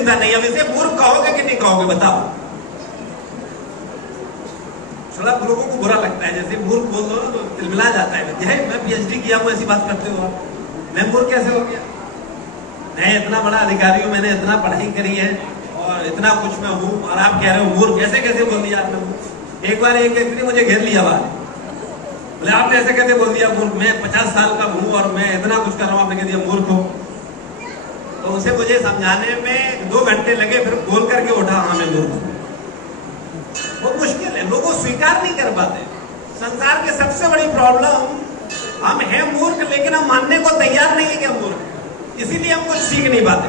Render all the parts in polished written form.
चिंता नहीं। अब इसे मूर्ख कहोगे कि नहीं कहोगे बताओ? थोड़ा लोगों को बुरा लगता है, जैसे मूर्ख बोल दो ना तो तिलमिला जाता है। मैं पीएचडी किया हूँ, ऐसी बात करते हो आप, मैं मूर्ख कैसे हो गया? मैं इतना बड़ा अधिकारी हूँ, मैंने इतना पढ़ाई करी है और इतना कुछ मैं हूँ, और आप कह रहे हो मूर्ख? कैसे कैसे बोल दिया आपने? एक बार एक व्यक्ति ने मुझे घेर लिया बाहर, बोले आपने ऐसे कैसे बोल दिया मूर्ख? मैं 50 साल का हूँ और मैं इतना कुछ कर रहा हूँ, आपने कह दिया मूर्ख हो। तो उसे मुझे समझाने में 2 घंटे लगे, फिर बोल करके उठा हाँ मैं मूर्ख हूँ। बहुत मुश्किल है, लोगों स्वीकार नहीं कर पाते। संसार की सबसे बड़ी प्रॉब्लम, हम हैं मूर्ख लेकिन हम मानने को तैयार नहीं है कि हम मूर्ख हैं, इसीलिए हम कुछ सीख नहीं पाते।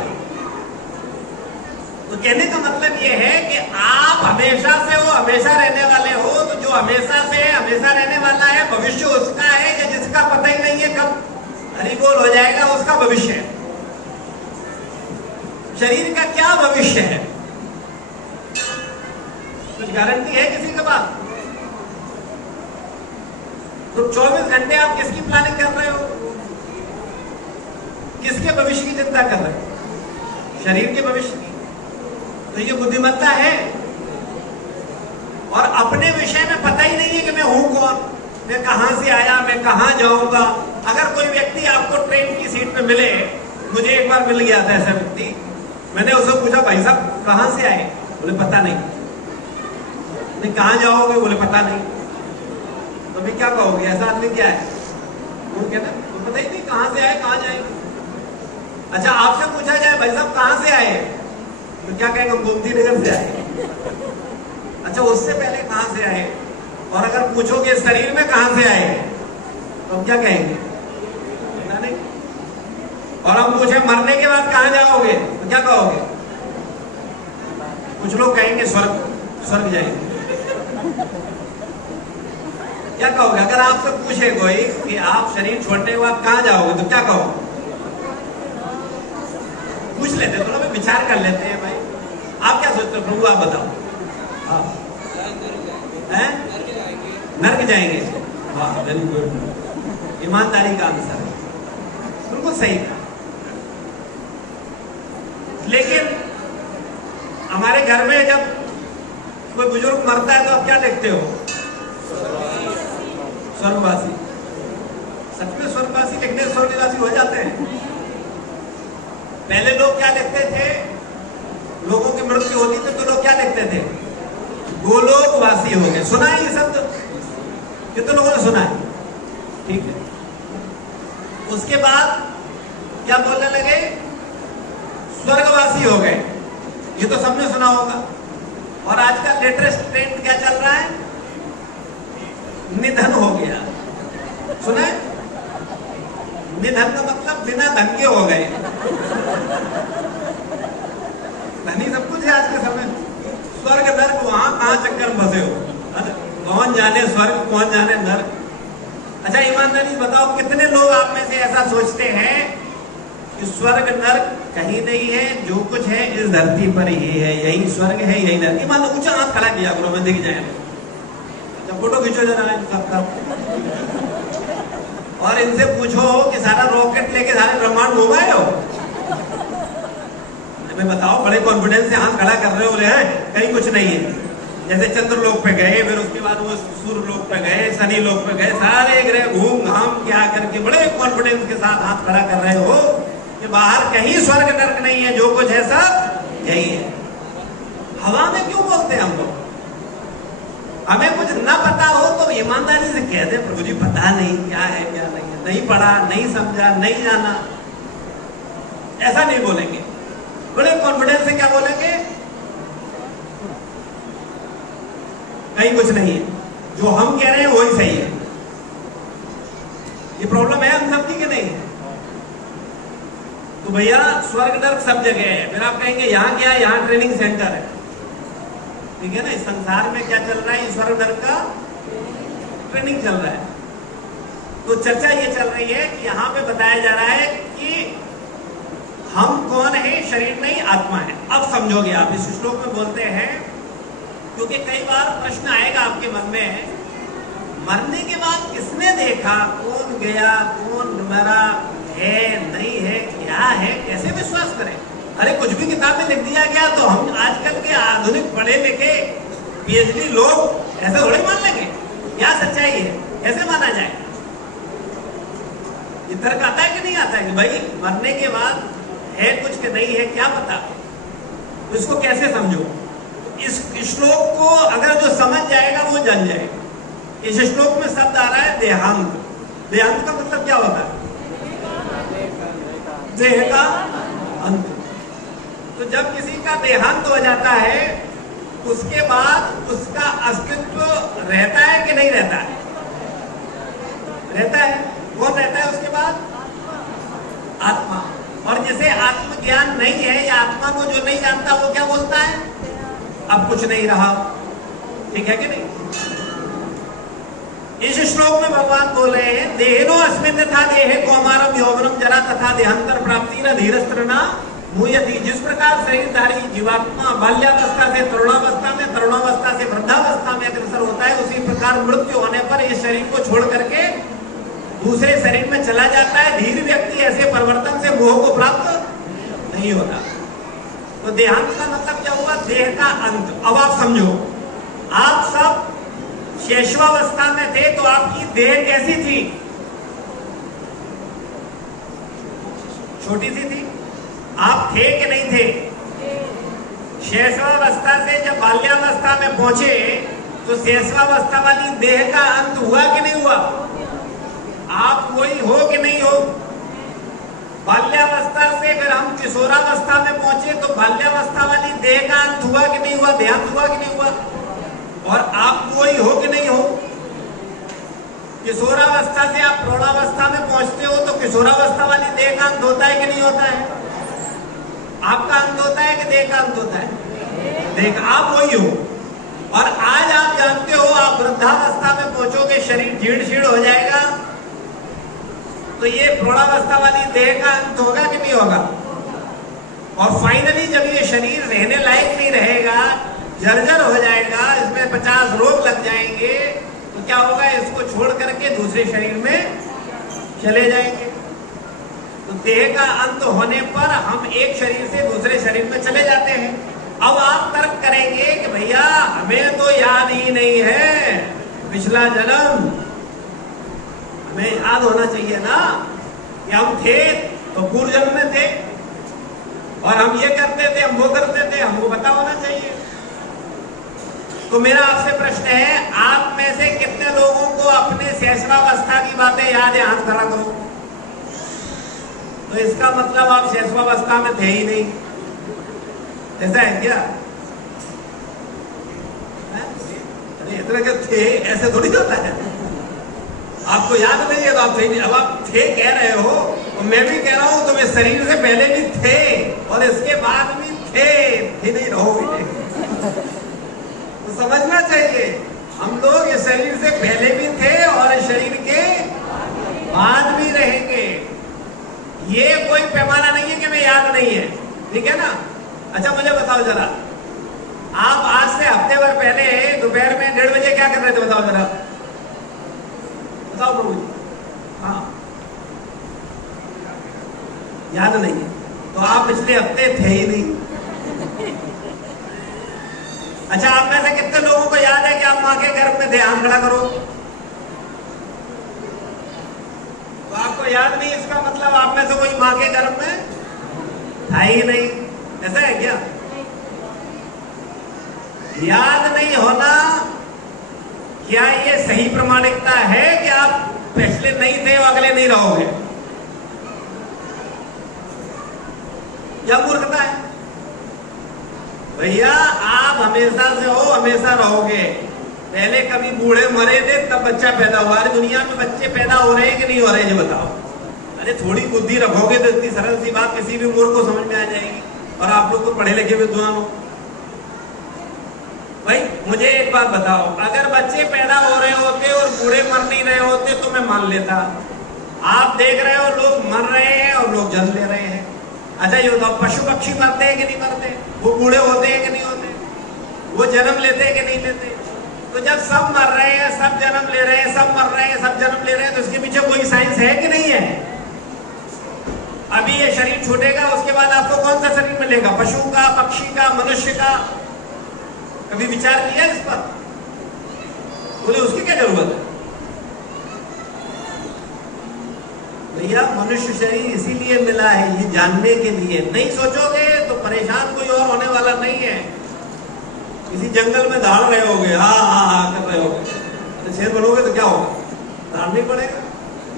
तो कहने का मतलब यह है कि आप हमेशा से हो, हमेशा रहने वाले हो, तो जो हमेशा से है, हमेशा रहने वाला है, भविष्य उसका है या जिसका पता ही नहीं है कब हरिबोल हो जाएगा, उसका भविष्य है। शरीर का क्या भविष्य है? कुछ गारंटी है किसी के पास? तो 24 घंटे आप किसकी प्लानिंग कर रहे हो? किसके भविष्य की चिंता कर रहे हो? शरीर के भविष्य की। तो ये बुद्धिमत्ता है। और अपने विषय में पता ही नहीं है कि मैं हूं कौन, मैं कहां से आया, मैं कहां जाऊंगा। अगर कोई व्यक्ति आपको ट्रेन की सीट पे मिले, मुझे एक बार मिल गया था ऐसा व्यक्ति, मैंने उससे पूछा भाई साहब कहां से आए? बोले पता नहीं। कहां जाओगे? बोले पता नहीं। तो अभी क्या कहोगे? ऐसा आदमी क्या है? वो कहना तो पता ही नहीं कहां से आए, कहां जाएंगे। अच्छा आपसे पूछा जाए भाई साहब कहां से आए, तो क्या कहेंगे? गोमती नगर से आए। अच्छा उससे पहले कहां से आए? और अगर पूछोगे शरीर में कहां से आए, तो हम क्या कहेंगे? पता नहीं। और हम पूछे मरने के बाद कहां जाओगे, तो क्या कहोगे? कुछ लोग कहेंगे स्वर्ग जाएंगे। क्या कहोगे? अगर आपसे पूछे कोई कि आप शरीर छोड़ने के बाद कहां जाओगे, तो क्या कहोगे? पूछ लेते हैं, थोड़ा भी विचार कर लेते हैं भाई। आप क्या सोचते हो प्रभु, आप बताओ। नर्क जाएंगे। वाह वेरी गुड, ईमानदारी का आंसर है, बिल्कुल सही था। लेकिन हमारे घर में जब कोई बुजुर्ग मरता है तो आप क्या देखते हो? स्वर्गवासी। सच में स्वर्गवासी लिखने स्वर्गवासी हो जाते हैं? पहले लोग क्या लिखते थे? लोगों की मृत्यु होती थी तो लोग क्या लिखते थे? गोलोकवासी हो गए। सुना है ये शब्द? कितने लोगों ने सुना है? ठीक है। उसके बाद क्या बोलने लगे? स्वर्गवासी हो गए। ये तो सबने सुना होगा। और आज का लेटेस्ट ट्रेंड क्या चल रहा है? निधन हो गया। सुना है? निधन का मतलब बिना धन के हो गए। धनी सब कुछ है आज के समय। स्वर्ग नर्क वहां कहां चक्कर में फंसे हो? कौन जाने स्वर्ग, कौन जाने नर्क। अच्छा ईमानदारी बताओ, कितने लोग आप में से ऐसा सोचते हैं कि स्वर्ग नर्क कहीं नहीं है, जो कुछ है इस धरती पर ही है, यही स्वर्ग है, यही नर्क। ईमान ऊंचा हाथ खड़ा किया करो, मैं दिख जाए। फोटो खींचो जरा सबका, और इनसे पूछो कि सारा रॉकेट लेके सारे ब्रह्मांड घूम आए हो? हमें बताओ, बड़े कॉन्फिडेंस से हाथ खड़ा कर रहे हो, हैं कहीं कुछ नहीं है। जैसे चंद्रलोक पे गए, फिर उसके बाद वो सूर्य लोक पे गए, शनि लोक पे गए, सारे ग्रह घूम घाम के आकर के बड़े कॉन्फिडेंस के साथ हाथ खड़ा कर रहे हो कि बाहर कहीं स्वर्ग नर्क नहीं है, जो कुछ है सब यही है। हवा में क्यों बोलते हैं हम लोग? हमें कुछ ना पता हो तो ईमानदारी से कह दे प्रभु जी पता नहीं क्या है क्या नहीं है, नहीं पढ़ा, नहीं समझा, नहीं जाना, ऐसा नहीं बोलेंगे। बड़े कॉन्फिडेंस से क्या बोलेंगे? कहीं कुछ नहीं है, जो हम कह रहे हैं वही सही है। ये प्रॉब्लम है हम सबकी कि नहीं है? तो भैया स्वर्ग नर्क सब जगह है। फिर आप कहेंगे यहाँ क्या है? यहाँ ट्रेनिंग सेंटर है। ठीक है ना? इस संसार में क्या चल रहा है? स्वर्ग नर्क का ट्रेनिंग चल रहा है। तो चर्चा ये चल रही है कि यहाँ पे बताया जा रहा है कि हम कौन है? शरीर नहीं, आत्मा है। अब समझोगे आप। इस श्लोक में बोलते हैं, क्योंकि कई बार प्रश्न आएगा आपके मन में, मरने के बाद किसने देखा? कौन गया, कौन मरा, है नहीं है, क्या है, कैसे विश्वास करें? अरे कुछ भी किताब में लिख दिया गया तो हम आजकल के आधुनिक पढ़े लिखे पीएचडी लोग ऐसे थोड़े मान लेंगे। क्या सच्चाई है, कैसे माना जाए? ये तर्क आता है कि नहीं आता है कि भाई मरने के बाद है कुछ के नहीं है, क्या पता? तो इसको कैसे समझो? इस श्लोक को अगर जो समझ जाएगा वो जान जाएगा। इस श्लोक में शब्द आ रहा है देहांत। देहांत का मतलब क्या होता है? देह का अंत। तो जब किसी का देहांत हो जाता है उसके बाद उसका अस्तित्व रहता है कि नहीं रहता है? रहता है। कौन रहता है उसके बाद? आत्मा। और जिसे आत्मज्ञान नहीं है या आत्मा को जो नहीं जानता वो क्या बोलता है? अब कुछ नहीं रहा। ठीक है कि नहीं? इस श्लोक में भगवान बोल रहे हैं देहनो अस्मिन् तथा देहे कौमारम यौवनम जरा तथा देहांतर प्राप्ति न धीरस्त्रना मुह्यति। जिस प्रकार शरीरधारी जीवात्मा बाल्यावस्था से तरुणावस्था में, तरुणावस्था से वृद्धावस्था में अग्रसर होता है, उसी प्रकार मृत्यु होने पर इस शरीर को छोड़ करके दूसरे शरीर में चला जाता है। धीर व्यक्ति ऐसे परिवर्तन से मोह को प्राप्त नहीं होता। तो देहांत का मतलब क्या हुआ? देह का अंत। अब आप समझो, आप सब शैशवावस्था में थे तो आपकी देह कैसी थी? छोटी सी थी। आप थे कि नहीं थे? शैशवावस्था से जब बाल्यावस्था में पहुंचे तो शैशवावस्था वाली देह का अंत हुआ कि नहीं हुआ? आप वही हो कि नहीं हो? बाल्यावस्था से फिर हम किशोरावस्था में पहुंचे तो बाल्यावस्था वाली देह का अंत हुआ कि नहीं हुआ? देहांत हुआ कि नहीं हुआ? और आप वही हो कि नहीं हो? किशोरावस्था से आप प्रौढ़ावस्था में पहुंचते हो तो किशोरावस्था वाली देह का अंत होता है कि नहीं होता है? आपका अंत होता है कि देह का अंत होता है? देह। आप वही हो। और आज आप जानते हो आप वृद्धावस्था में पहुंचोगे, शरीर जीर्ण शीर्ण हो जाएगा, तो ये प्रौढ़ावस्था वाली देह का अंत होगा कि नहीं होगा? और फाइनली जब ये शरीर रहने लायक नहीं रहेगा, जर्जर हो जाएगा, इसमें 50 रोग लग जाएंगे, तो क्या होगा? इसको छोड़ करके दूसरे शरीर में चले जाएंगे। तो देह का अंत होने पर हम एक शरीर से दूसरे शरीर में चले जाते हैं। अब आप तर्क करेंगे कि भैया हमें तो याद ही नहीं है पिछला जन्म। हमें याद होना चाहिए ना कि हम थे तो पूर्व जन्म में थे और हम ये करते थे, हम वो करते थे, हमको पता होना चाहिए। तो मेरा आपसे प्रश्न है, आप में से कितने लोगों को अपने शैशवावस्था की बातें याद है? हाथ खड़ा करो। तो इसका मतलब आप शैशवावस्था में थे ही नहीं। ऐसा है क्या? अरे इतना क्या थे? ऐसे थोड़ी होता है। आपको याद नहीं है तो आप थे नहीं। अब आप थे कह रहे हो तो मैं भी कह रहा हूं तुम इस शरीर से पहले भी थे और इसके बाद भी थे नहीं रहोगे। तो समझना चाहिए हम लोग इस शरीर से पहले भी थे और इस शरीर के बाद भी रहेंगे। ये कोई पैमाना नहीं है कि मैं याद नहीं है। ठीक है ना? अच्छा मुझे बताओ जरा, आप आज से हफ्ते भर पहले दोपहर में 1:30 बजे क्या कर रहे थे? बताओ जरा, बताओ प्रभु जी। हाँ, याद नहीं है तो आप पिछले हफ्ते थे ही नहीं। अच्छा, आप में से कितने लोगों को याद है कि आप माँ के गर्भ में थे? हाथ खड़ा करो। तो आपको याद नहीं, इसका मतलब आप में से कोई माँ के गर्भ में था ही नहीं। ऐसा है क्या? याद नहीं होना क्या ये सही प्रमाणिकता है कि आप पिछले नहीं थे और अगले नहीं रहोगे? क्या मूर्खता है भैया? आप हमेशा से हो, हमेशा रहोगे। पहले कभी बूढ़े मरे थे तब बच्चा पैदा हुआ। अरे दुनिया में बच्चे पैदा हो रहे हैं कि नहीं हो रहे हैं? ये बताओ। अरे थोड़ी बुद्धि रखोगे तो इतनी सरल सी बात किसी भी मूर्ख को समझ में आ जाएगी। और आप लोग तो पढ़े लिखे विद्वान हो। भाई मुझे एक बात बताओ, अगर बच्चे पैदा हो रहे होते और बूढ़े मर नहीं रहे होते तो मैं मान लेता। आप देख रहे हो लोग मर रहे हैं और लोग जन्म ले रहे हैं। अच्छा ये बताओ, पशु पक्षी मरते हैं कि नहीं मरते? वो बूढ़े होते हैं कि नहीं होते? वो जन्म लेते हैं कि नहीं लेते? तो जब सब मर रहे हैं, सब जन्म ले रहे हैं, सब मर रहे हैं, सब जन्म ले रहे हैं, तो इसके पीछे कोई साइंस है कि नहीं है? अभी ये शरीर छूटेगा, उसके बाद आपको कौन सा शरीर मिलेगा? पशु का, पक्षी का, मनुष्य का? कभी विचार किया इस पर? बोले उसकी क्या जरूरत है? भैया मनुष्य शरीर इसीलिए मिला है, ये जानने के लिए। नहीं सोचोगे तो परेशान कोई और होने वाला नहीं है। किसी जंगल में दौड़ रहे होगे, हाँ हाँ हाँ कर रहे होगे, तो शेर बनोगे तो क्या होगा? दौड़ना ही पड़ेगा।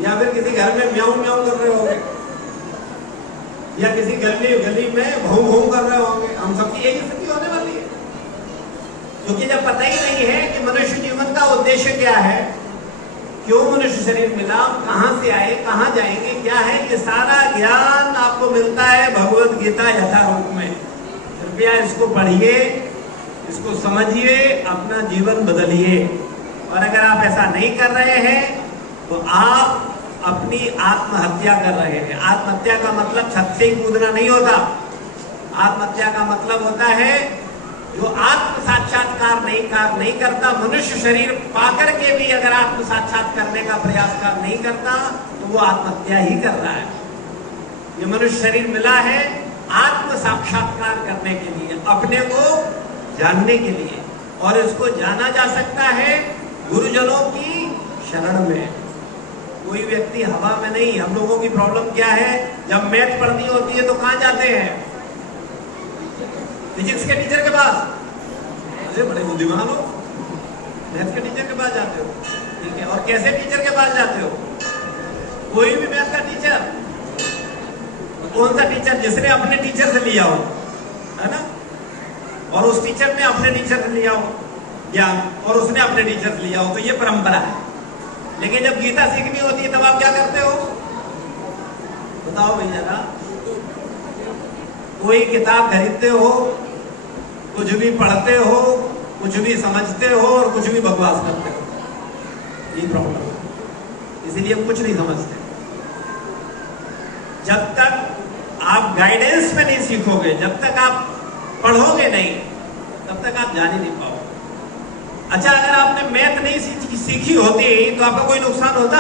या फिर किसी घर में म्याऊं म्याऊं कर रहे होगे, या किसी गली में भूं भूं कर रहे होंगे। हम सबकी यही स्थिति होने वाली है, क्योंकि जब पता ही नहीं है कि मनुष्य जीवन का उद्देश्य क्या है, क्यों मनुष्य शरीर मिला, कहां से आए, कहां जाएंगे, क्या है, ये सारा ज्ञान आपको मिलता है भगवत गीता यथारूप में। कृपया इसको पढ़िए, इसको समझिए, अपना जीवन बदलिए। और अगर आप ऐसा नहीं कर रहे हैं तो आप अपनी आत्महत्या कर रहे हैं। आत्महत्या का मतलब छत से ही कूदना नहीं होता। आत्महत्या का मतलब होता है जो आत्म साक्षात्कार नहीं करता, मनुष्य शरीर पाकर के भी अगर आत्म साक्षात करने का प्रयास नहीं करता तो वो आत्महत्या ही कर रहा है। ये मनुष्य शरीर मिला है आत्म साक्षात्कार करने के लिए, अपने को जानने के लिए, और इसको जाना जा सकता है गुरुजनों की शरण में। कोई व्यक्ति हवा में नहीं। हम लोगों की प्रॉब्लम क्या है, जब मैथ पढ़नी होती है तो कहां जाते हैं? फिजिक्स के टीचर के पास। अरे बड़े बुद्धिमान हो, मैथ के टीचर के पास जाते हो, ठीक है। और कैसे टीचर के पास जाते हो? कोई भी मैथ का टीचर। कौन सा टीचर? जिसने अपने टीचर से लिया हो, है ना, और उस टीचर ने अपने टीचर से लिया हो ज्ञान, और उसने अपने टीचर से लिया हो, तो ये परंपरा है। लेकिन जब गीता सीखनी होती है तब आप क्या करते हो? बताओ भैया ना। कोई किताब खरीदते हो, कुछ भी पढ़ते हो, कुछ भी समझते हो, और कुछ भी बकवास करते हो। ये प्रॉब्लम है, इसीलिए कुछ नहीं समझते। जब तक आप गाइडेंस में नहीं सीखोगे, जब तक आप पढ़ोगे नहीं, तब तक आप जान ही नहीं पाओगे। अच्छा, अगर आपने मैथ नहीं सीखी होती तो आपका कोई नुकसान होता?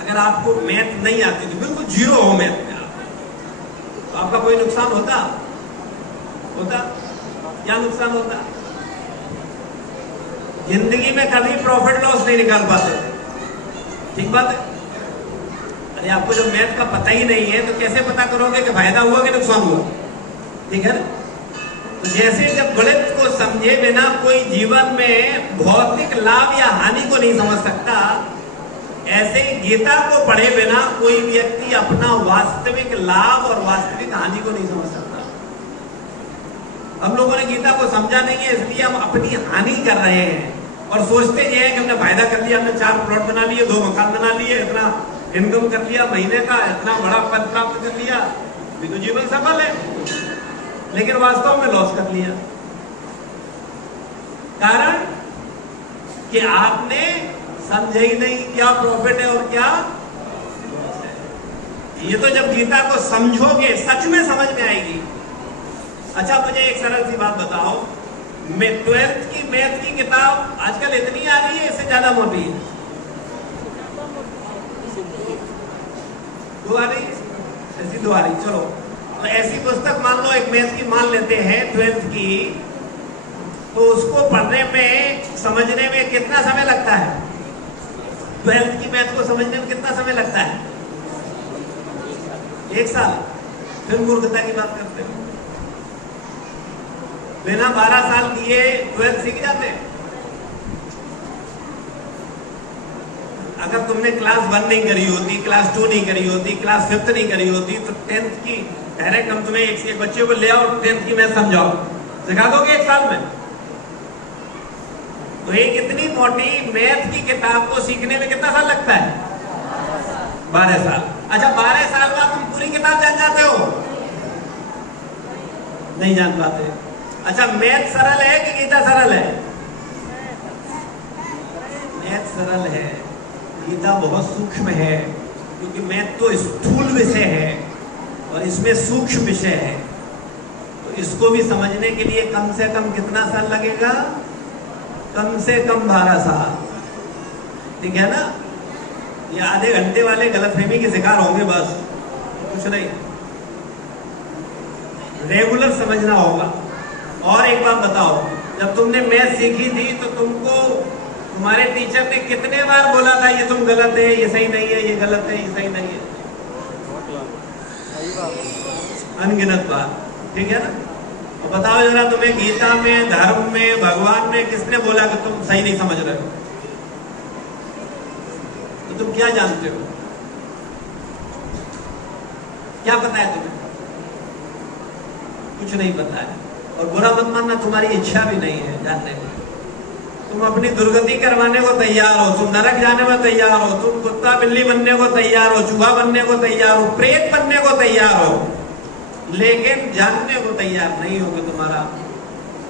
अगर आपको मैथ नहीं आती थी, बिल्कुल जीरो हो मैथ में आप, तो आपका कोई नुकसान होता? क्या नुकसान होता? जिंदगी में कभी प्रॉफिट लॉस नहीं निकाल पाते, ठीक बात है। अरे आपको जब मैथ का पता ही नहीं है तो कैसे पता करोगे कि फायदा हुआ कि नुकसान हुआ? ठीक है ना। तो जैसे जब गणित को समझे बिना कोई जीवन में भौतिक लाभ या हानि को नहीं समझ सकता, ऐसे ही गीता को पढ़े बिना कोई व्यक्ति अपना वास्तविक लाभ और वास्तविक हानि को नहीं समझ सकता। हम लोगों ने गीता को समझा नहीं है, इसलिए हम अपनी हानि कर रहे हैं और सोचते ये है कि हमने फायदा कर लिया, हमने 4 प्लॉट बना लिए, 2 मकान बना लिए, इतना इनकम कर लिया महीने का, इतना बड़ा पद प्राप्त कर लिया, भी तो जीवन सफल है। लेकिन वास्तव में लॉस कर लिया। कारण कि आपने समझे ही नहीं क्या प्रॉफिट है और क्या लॉस है। ये तो जब गीता को समझोगे सच में समझ में आएगी। अच्छा, मुझे एक सरल सी बात बताओ, मैं 12th की मैथ की किताब आजकल इतनी आ रही है, इससे ज्यादा मोटी है? 2 आ रही, ऐसी 2 आ रही। चलो, तो ऐसी पुस्तक मान लो, एक मैथ की मान लेते हैं 12th की, तो उसको पढ़ने में समझने में कितना समय लगता है? 12th की मैथ को समझने में कितना समय लगता है? 1 साल। फिर मूर्खता की बात करते हो। बिना 12 साल किए 12th सीख जाते हैं। अगर तुमने क्लास 1 नहीं करी होती, क्लास 2 नहीं करी होती, क्लास 5th नहीं करी होती, तो 10th की डायरेक्ट हम तुम्हें एक बच्चे को ले आओ, 10th की मैथ समझाओ, सिखा दोगे 1 साल में? तो एक इतनी मोटी मैथ की किताब को सीखने में कितना साल लगता है? 12 साल। अच्छा, 12 साल बाद तुम पूरी किताब जान जाते हो? नहीं जान पाते। अच्छा, मैथ सरल है कि गीता सरल है? मैथ सरल है, गीता बहुत सूक्ष्म है, क्योंकि मैथ तो स्थूल विषय है और इसमें सूक्ष्म विषय है। तो इसको भी समझने के लिए कम से कम कितना साल लगेगा? कम से कम 12 साल, ठीक है ना। ये आधे घंटे वाले गलतफहमी के शिकार होंगे, बस कुछ नहीं। रेगुलर समझना होगा। और एक बात बताओ, जब तुमने मैथ सीखी थी तो तुमको तुम्हारे टीचर ने कितने बार बोला था ये तुम गलत है, ये सही नहीं है, ये गलत है, ये सही नहीं है? अनगिनत बार, ठीक है ना? और बताओ जरा, तुम्हें गीता में, धर्म में, भगवान में किसने बोला कि तुम सही नहीं समझ रहे हो? तो तुम क्या जानते हो? क्या पता है तुम्हें? कुछ नहीं पता है। और बुरा मत मानना, तुम्हारी इच्छा भी नहीं है जानने की। तुम अपनी दुर्गति करवाने को तैयार हो, तुम नरक जाने में तैयार हो, तुम कुत्ता बिल्ली बनने को तैयार हो, चूहा बनने को तैयार हो, प्रेत बनने को तैयार हो, लेकिन जानने को तैयार नहीं हो कि तुम्हारा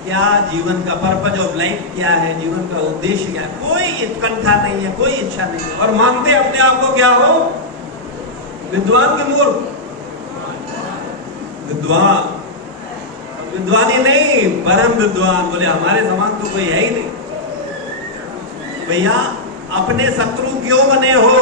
क्या जीवन का पर्पज ऑफ लाइफ क्या है, जीवन का उद्देश्य क्या है। कोई उत्कंठा नहीं है, कोई इच्छा नहीं है, और मानते अपने आप को क्या हो? विद्वान के मूर्ख। विद्वान विद्वान ही नहीं, परम विद्वान। बोले हमारे समान तो कोई है ही नहीं। भैया अपने शत्रु क्यों बने हो?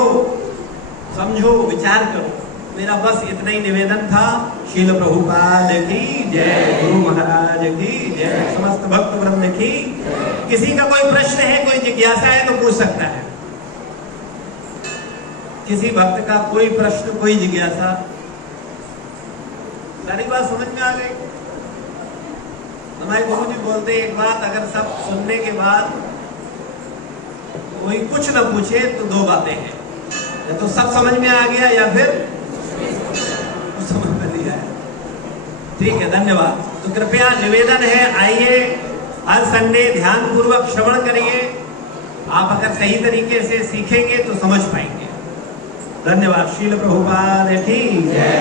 समझो, विचार करो। मेरा बस इतना ही निवेदन था। शील प्रभुपाद की जय, गुरु महाराज की जय, समस्त भक्त वृंद की। किसी का कोई प्रश्न है, कोई जिज्ञासा है तो पूछ सकता है। किसी भक्त का कोई प्रश्न, कोई जिज्ञासा? सारी बात समझ में आ गई? हमारे गुरु जी बोलते एक बात, अगर सब सुनने के बाद कोई कुछ न पूछे तो दो बातें हैं, या तो सब समझ में आ गया या फिर कुछ समझ में नहीं आया। ठीक है, धन्यवाद। तो कृपया निवेदन है, आइए हर संडे ध्यान पूर्वक श्रवण करिए। आप अगर सही तरीके से सीखेंगे तो समझ पाएंगे। धन्यवाद। शील प्रभुपाद की जय।